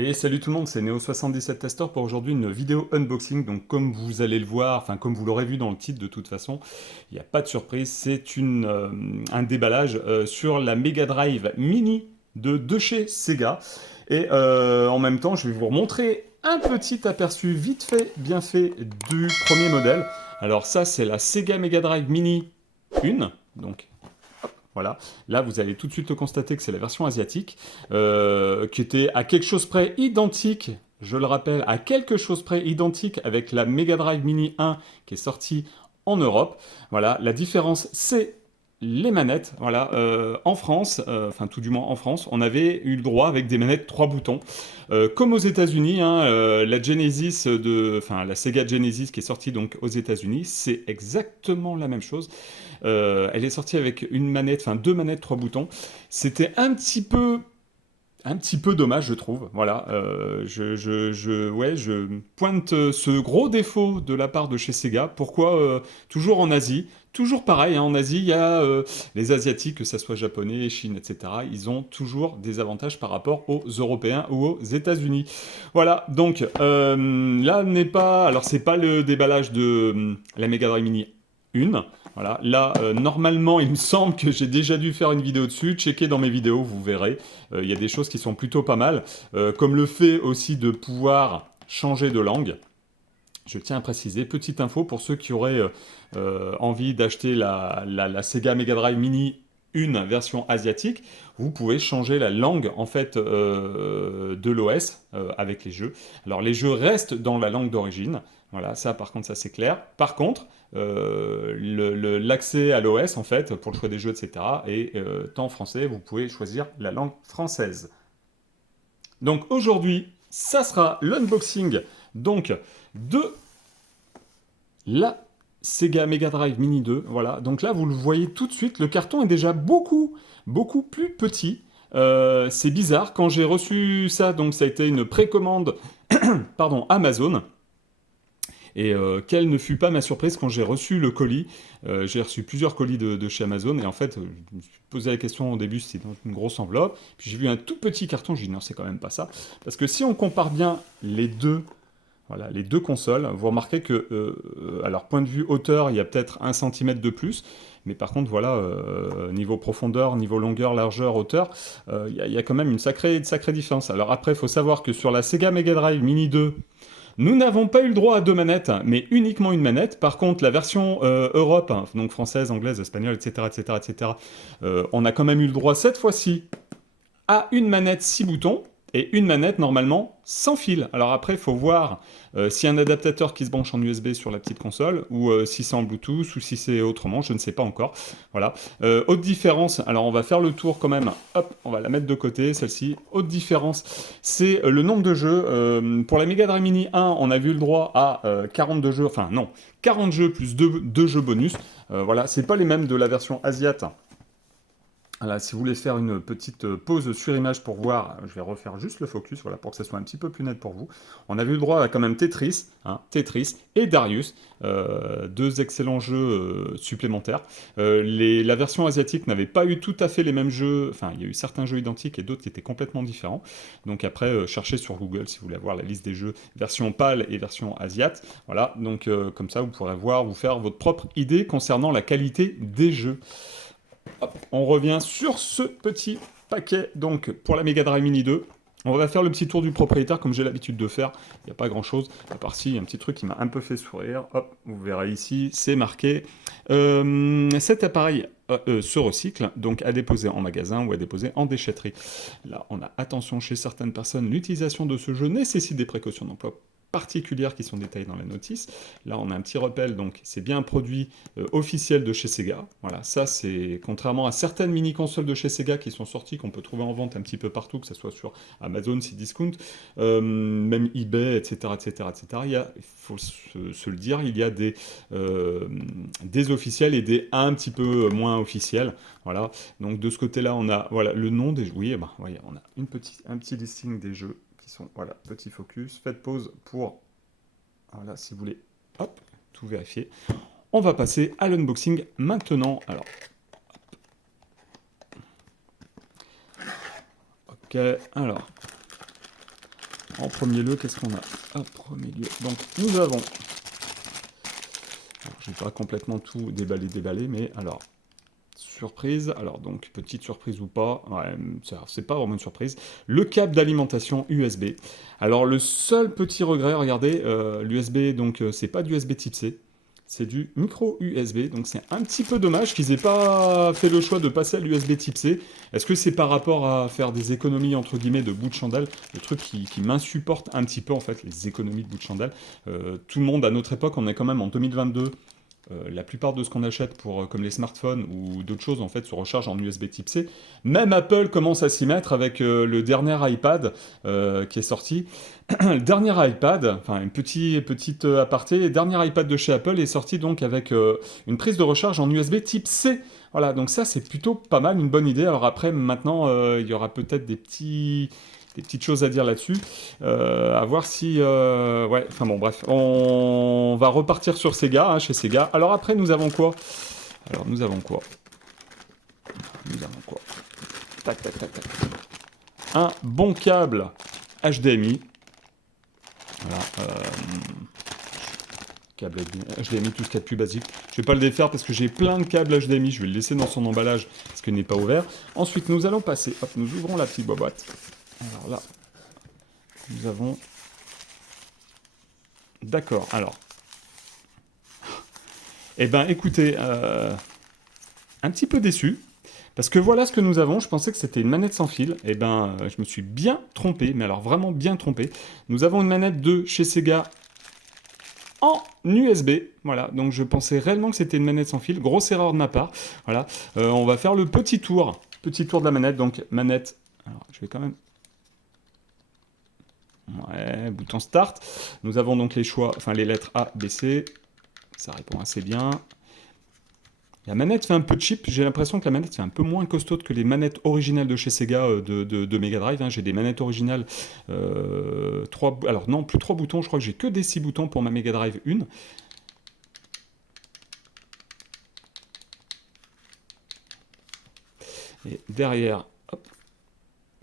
Et salut tout le monde, c'est Neo77 Tester pour aujourd'hui une vidéo unboxing. Donc comme vous allez le voir, enfin comme vous l'aurez vu dans le titre de toute façon, il n'y a pas de surprise, c'est un déballage sur la Mega Drive Mini de chez Sega. Et en même temps, je vais vous remontrer un petit aperçu vite fait, bien fait du premier modèle. Alors ça, c'est la Sega Mega Drive Mini 1, donc voilà. Là, vous allez tout de suite constater que c'est la version asiatique, qui était à quelque chose près identique, je le rappelle, à quelque chose près identique avec la Mega Drive Mini 1 qui est sortie en Europe. Voilà, la différence, c'est les manettes. Voilà, en France, enfin tout du moins en France, on avait eu le droit avec des manettes 3 boutons. Comme aux États-Unis, hein, la Genesis enfin la Sega Genesis qui est sortie donc aux États-Unis, c'est exactement la même chose. Elle est sortie avec une manette, enfin deux manettes, trois boutons. C'était un petit peu dommage, je trouve. Voilà, ouais, je pointe ce gros défaut de la part de chez Sega. Pourquoi toujours en Asie? Toujours pareil, hein, en Asie, il y a les Asiatiques, que ce soit japonais, Chine, etc. Ils ont toujours des avantages par rapport aux Européens ou aux États-Unis. Voilà, donc là n'est pas, alors c'est pas le déballage de la Mega Drive Mini 1. Voilà, là normalement il me semble que j'ai déjà dû faire une vidéo dessus. Checkez dans mes vidéos, vous verrez. Il y a des choses qui sont plutôt pas mal, comme le fait aussi de pouvoir changer de langue. Je tiens à préciser, petite info pour ceux qui auraient envie d'acheter la Sega Mega Drive Mini 1 version asiatique, vous pouvez changer la langue en fait de l'OS avec les jeux. Alors les jeux restent dans la langue d'origine, voilà, ça par contre ça c'est clair. Par contre, l'accès à l'OS en fait pour le choix des jeux etc. est tant français, vous pouvez choisir la langue française. Donc aujourd'hui, ça sera l'unboxing donc de la Sega Mega Drive Mini 2. Voilà, donc là vous le voyez tout de suite, le carton est déjà beaucoup plus petit. C'est bizarre, quand j'ai reçu ça, donc ça a été une précommande pardon, Amazon. Et quelle ne fut pas ma surprise quand j'ai reçu le colis. J'ai reçu plusieurs colis de chez Amazon et en fait, je me suis posé la question au début, c'était dans une grosse enveloppe. Puis j'ai vu un tout petit carton, j'ai dit non, c'est quand même pas ça. Parce que si on compare bien les deux, voilà, les deux consoles, vous remarquez que, à leur point de vue hauteur, il y a peut-être 1 cm de plus. Mais par contre, voilà, niveau profondeur, niveau longueur, largeur, hauteur, il y a quand même une sacrée différence. Alors après, il faut savoir que sur la Sega Mega Drive Mini 2, nous n'avons pas eu le droit à deux manettes, mais uniquement une manette. Par contre, la version Europe, hein, donc française, anglaise, espagnole, etc., etc., etc., on a quand même eu le droit cette fois-ci à une manette 6 boutons et une manette normalement sans fil. Alors après, il faut voir s'il y a un adaptateur qui se branche en USB sur la petite console ou si c'est en Bluetooth ou si c'est autrement, je ne sais pas encore. Voilà. Autre différence, alors on va faire le tour quand même. Hop, on va la mettre de côté, celle-ci. Autre différence, c'est le nombre de jeux. Pour la Mega Drive Mini 1, on a vu le droit à 42 jeux, enfin non, 40 jeux plus 2 jeux bonus. Voilà, c'est pas les mêmes de la version Asiate. Voilà, si vous voulez faire une petite pause sur image pour voir, je vais refaire juste le focus, voilà, pour que ça soit un petit peu plus net pour vous. On avait eu le droit à quand même Tetris, hein, Tetris et Darius, deux excellents jeux supplémentaires. La version asiatique n'avait pas eu tout à fait les mêmes jeux, enfin il y a eu certains jeux identiques et d'autres qui étaient complètement différents. Donc après, cherchez sur Google si vous voulez avoir la liste des jeux version PAL et version asiate. Voilà, donc comme ça vous pourrez voir, vous faire votre propre idée concernant la qualité des jeux. Hop, on revient sur ce petit paquet, donc pour la Mega Drive Mini 2. On va faire le petit tour du propriétaire comme j'ai l'habitude de faire. Il n'y a pas grand chose, à part si, il y a un petit truc qui m'a un peu fait sourire. Hop, vous verrez ici, c'est marqué. Cet appareil se recycle, donc à déposer en magasin ou à déposer en déchetterie. Là, on a attention chez certaines personnes, l'utilisation de ce jeu nécessite des précautions d'emploi particulières qui sont détaillées dans la notice. Là, on a un petit rappel, donc c'est bien un produit officiel de chez Sega. Voilà, ça c'est contrairement à certaines mini-consoles de chez Sega qui sont sorties, qu'on peut trouver en vente un petit peu partout, que ce soit sur Amazon, Cdiscount, même eBay, etc., etc., etc. Il faut se le dire, il y a des officiels et des un petit peu moins officiels. Voilà, donc de ce côté-là, on a voilà, le nom des jeux. Oui, ben, voyez, on a un petit listing des jeux qui sont, voilà, petit focus. Faites pause pour, voilà, si vous voulez, hop, tout vérifier. On va passer à l'unboxing maintenant. Alors, ok, alors, en premier lieu, qu'est-ce qu'on a? En premier lieu, donc nous avons... Alors, je vais pas complètement tout déballer, mais alors... Surprise, alors donc petite surprise ou pas, ouais, c'est pas vraiment une surprise. Le câble d'alimentation USB. Alors le seul petit regret, regardez, l'USB, donc c'est pas du USB type C, c'est du micro USB, donc c'est un petit peu dommage qu'ils aient pas fait le choix de passer à l'USB type C. Est-ce que c'est par rapport à faire des économies entre guillemets de bout de chandelle, le truc qui m'insupporte un petit peu en fait, les économies de bout de chandelle. Tout le monde à notre époque, on est quand même en 2022. La plupart de ce qu'on achète pour, comme les smartphones ou d'autres choses en fait se recharge en USB type C. Même Apple commence à s'y mettre avec le dernier iPad qui est sorti. Le dernier iPad, enfin une petite aparté, le dernier iPad de chez Apple est sorti donc avec une prise de recharge en USB type C. Voilà, donc ça c'est plutôt pas mal, une bonne idée. Alors après maintenant il y aura peut-être des petites choses à dire là-dessus. À voir si... ouais, enfin bon, bref. On va repartir sur Sega, hein, chez Sega. Alors après, nous avons quoi? Alors, nous avons quoi? Nous avons quoi? Tac, tac, tac, tac. Un bon câble HDMI. Voilà. Câble HDMI, tout ce qu'il y a de plus basique. Je vais pas le défaire parce que j'ai plein de câbles HDMI. Je vais le laisser dans son emballage parce qu'il n'est pas ouvert. Ensuite, nous allons passer... Hop, nous ouvrons la petite boîte. Alors là, nous avons... D'accord, alors. Eh ben, écoutez, un petit peu déçu, parce que voilà ce que nous avons. Je pensais que c'était une manette sans fil. Eh ben, je me suis bien trompé, mais alors vraiment bien trompé. Nous avons une manette de chez Sega en USB. Voilà, donc je pensais réellement que c'était une manette sans fil. Grosse erreur de ma part. Voilà, on va faire le petit tour de la manette. Donc, manette. Alors, je vais quand même... Ouais, bouton Start. Nous avons donc les choix, enfin les lettres A, B, C. Ça répond assez bien. La manette fait un peu cheap. J'ai l'impression que la manette fait un peu moins costaud que les manettes originales de chez Sega de Mega Drive. Hein. J'ai des manettes originales, alors non, plus 3 boutons. Je crois que j'ai que des 6 boutons pour ma Mega Drive 1. Et derrière, hop,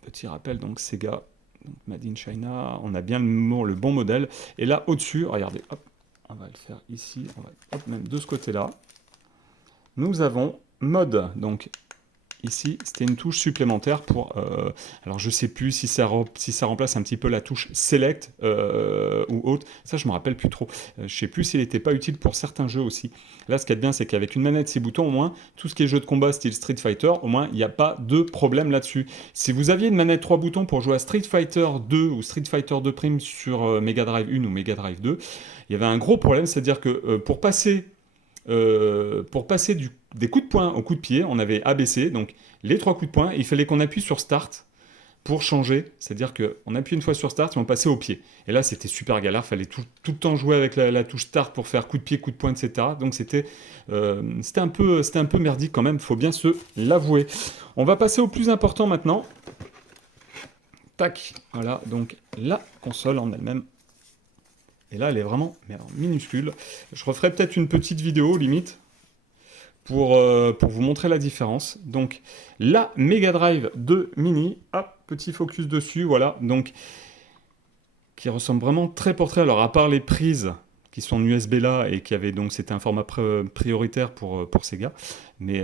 petit rappel, donc Sega. Donc Made in China, on a bien le bon modèle. Et là, au-dessus, regardez, hop, on va le faire ici, on va, hop, même de ce côté-là. Nous avons mode, donc ici, c'était une touche supplémentaire pour... alors, je ne sais plus si ça remplace un petit peu la touche Select ou autre. Ça, je ne me rappelle plus trop. Je ne sais plus s'il n'était pas utile pour certains jeux aussi. Là, ce qu'il y a de bien, c'est qu'avec une manette 6 boutons, au moins, tout ce qui est jeu de combat style Street Fighter, au moins, il n'y a pas de problème là-dessus. Si vous aviez une manette 3 boutons pour jouer à Street Fighter 2 ou Street Fighter 2 Prime sur Mega Drive 1 ou Mega Drive 2, il y avait un gros problème, c'est-à-dire que pour passer des coups de poing au coup de pied, on avait ABC, donc les 3 coups de poing, il fallait qu'on appuie sur Start pour changer, c'est-à-dire qu'on appuie une fois sur Start et on passait au pied. Et là, c'était super galère, il fallait tout le temps jouer avec la touche Start pour faire coup de pied, coup de poing, etc. Donc c'était un peu merdique quand même, il faut bien se l'avouer. On va passer au plus important maintenant. Tac, voilà, donc la console en elle-même. Et là, elle est vraiment minuscule. Je referai peut-être une petite vidéo, limite, pour vous montrer la différence. Donc, la Mega Drive 2 Mini, hop, petit focus dessus, voilà, donc, qui ressemble vraiment très portrait. Alors, à part les prises qui sont en USB là, et qui avaient donc, c'était un format prioritaire pour Sega, mais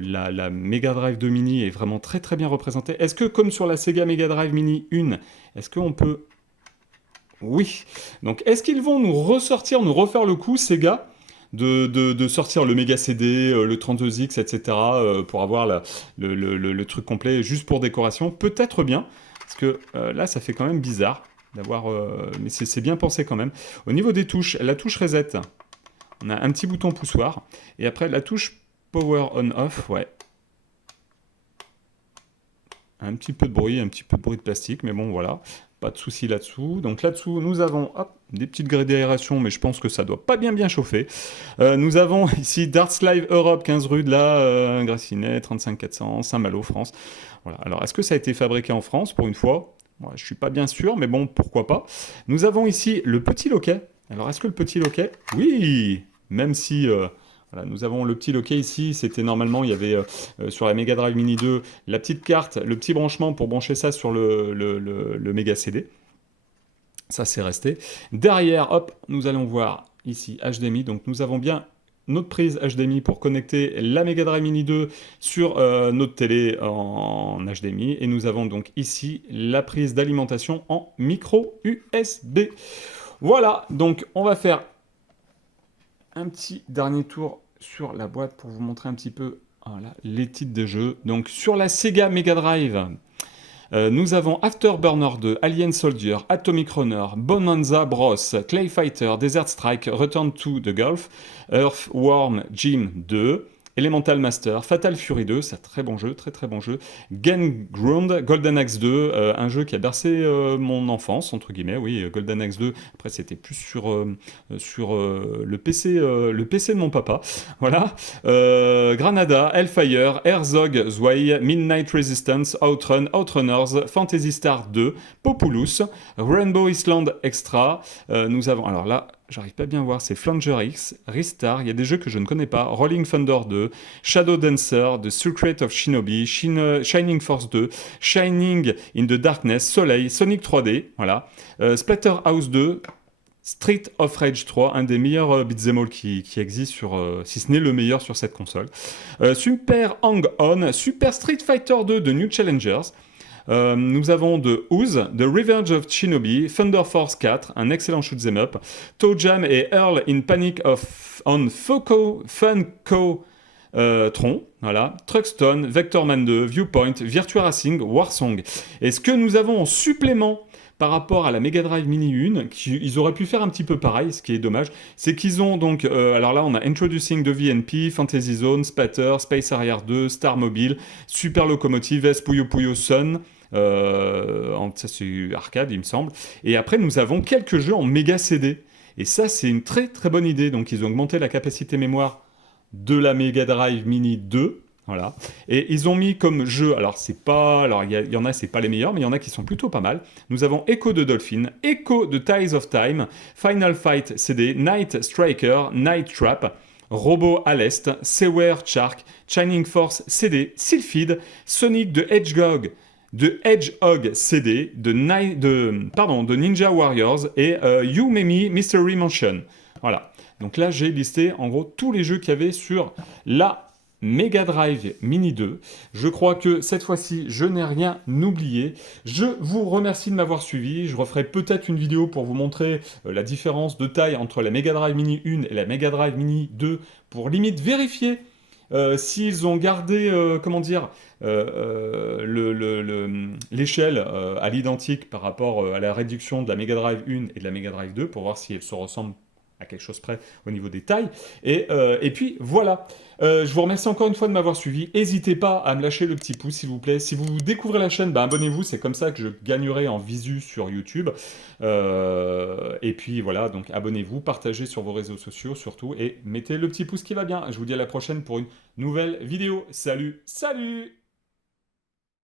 la Mega Drive 2 Mini est vraiment très très bien représentée. Est-ce que, comme sur la Sega Mega Drive Mini 1, est-ce qu'on peut... Oui. Donc, est-ce qu'ils vont nous refaire le coup, Sega, de sortir le Mega CD, le 32X, etc., pour avoir le truc complet juste pour décoration? Peut-être bien, parce que là, ça fait quand même bizarre d'avoir... mais c'est bien pensé quand même. Au niveau des touches, la touche Reset, on a un petit bouton poussoir, et après, la touche Power On-Off, ouais. Un petit peu de bruit de plastique, mais bon, voilà. Pas de souci là-dessous. Donc là-dessous, nous avons des petites grès d'aération, mais je pense que ça doit pas bien chauffer. Nous avons ici Darts Live Europe, 15 rue de la Gracinet, 35400, Saint-Malo, France. Voilà. Alors, est-ce que ça a été fabriqué en France, pour une fois? Moi, je suis pas bien sûr, mais bon, pourquoi pas. Nous avons ici le petit loquet. Alors, est-ce que le petit loquet? Oui, même si... voilà, nous avons le petit loquet ici, c'était normalement, il y avait sur la Mega Drive Mini 2, la petite carte, le petit branchement pour brancher ça sur le Mega CD. Ça, c'est resté. Derrière, hop, nous allons voir ici HDMI. Donc, nous avons bien notre prise HDMI pour connecter la Mega Drive Mini 2 sur notre télé en HDMI. Et nous avons donc ici la prise d'alimentation en micro USB. Voilà, donc on va faire un petit dernier tour sur la boîte pour vous montrer un petit peu voilà, les titres des jeux. Donc sur la Sega Mega Drive, nous avons Afterburner 2, Alien Soldier, Atomic Runner, Bonanza Bros, Clay Fighter, Desert Strike, Return to the Gulf, Earthworm Jim 2, Elemental Master, Fatal Fury 2, c'est un très bon jeu, très très bon jeu, Genground, Golden Axe 2, un jeu qui a bercé mon enfance, entre guillemets, oui, Golden Axe 2, après c'était plus sur le PC de mon papa, voilà, Granada, Hellfire, Herzog Zwei, Midnight Resistance, Outrun, Outrunners, Phantasy Star 2, Populous, Rainbow Island Extra, nous avons, alors là, j'arrive pas bien à voir, c'est Flanger X, Ristar, il y a des jeux que je ne connais pas, Rolling Thunder 2, Shadow Dancer, The Secret of Shinobi, Shining Force 2, Shining in the Darkness, Soleil, Sonic 3D, voilà, Splatterhouse 2, Street of Rage 3, un des meilleurs beat'em all qui existe sur, si ce n'est le meilleur sur cette console, Super Hang On, Super Street Fighter 2 de New Challengers, nous avons The Ooze, The Revenge of Shinobi, Thunder Force 4, un excellent shoot'em up, Toe Jam et Earl in Panic on Funko Tron, voilà, Truckstone, Vectorman 2, Viewpoint, Virtua Racing, Warsong. Et ce que nous avons en supplément par rapport à la Mega Drive Mini 1, ils auraient pu faire un petit peu pareil, ce qui est dommage, c'est qu'ils ont donc, alors là on a Introducing the VNP, Fantasy Zone, Spatter, Space Harrier 2, Star Mobile, Super Locomotive, S Puyo Puyo Sun, ça c'est arcade il me semble, et après nous avons quelques jeux en méga CD, et ça c'est une très très bonne idée, donc ils ont augmenté la capacité mémoire de la Mega Drive Mini 2, voilà. Et ils ont mis comme jeu, alors c'est pas, alors il y en a c'est pas les meilleurs, mais il y en a qui sont plutôt pas mal. Nous avons Echo de Dolphin, Echo de Ties of Time, Final Fight CD, Night Striker, Night Trap, Robo à l'Est, Sewer Shark, Shining Force CD, Sylphid, Sonic de Hedgehog CD, de Ninja Warriors et You Mimi Mystery Mansion. Voilà. Donc là, j'ai listé en gros tous les jeux qu'il y avait sur la Mega Drive Mini 2. Je crois que cette fois-ci, je n'ai rien oublié. Je vous remercie de m'avoir suivi. Je referai peut-être une vidéo pour vous montrer la différence de taille entre la Mega Drive Mini 1 et la Mega Drive Mini 2 pour limite vérifier s'ils ont gardé, comment dire, l'échelle à l'identique par rapport à la réduction de la Mega Drive 1 et de la Mega Drive 2 pour voir si elles se ressemblent à quelque chose près au niveau des tailles. Et puis voilà. Je vous remercie encore une fois de m'avoir suivi. N'hésitez pas à me lâcher le petit pouce, s'il vous plaît. Si vous découvrez la chaîne, abonnez-vous. C'est comme ça que je gagnerai en visu sur YouTube. Et puis voilà, donc abonnez-vous, partagez sur vos réseaux sociaux surtout et mettez le petit pouce qui va bien. Je vous dis à la prochaine pour une nouvelle vidéo. Salut, salut!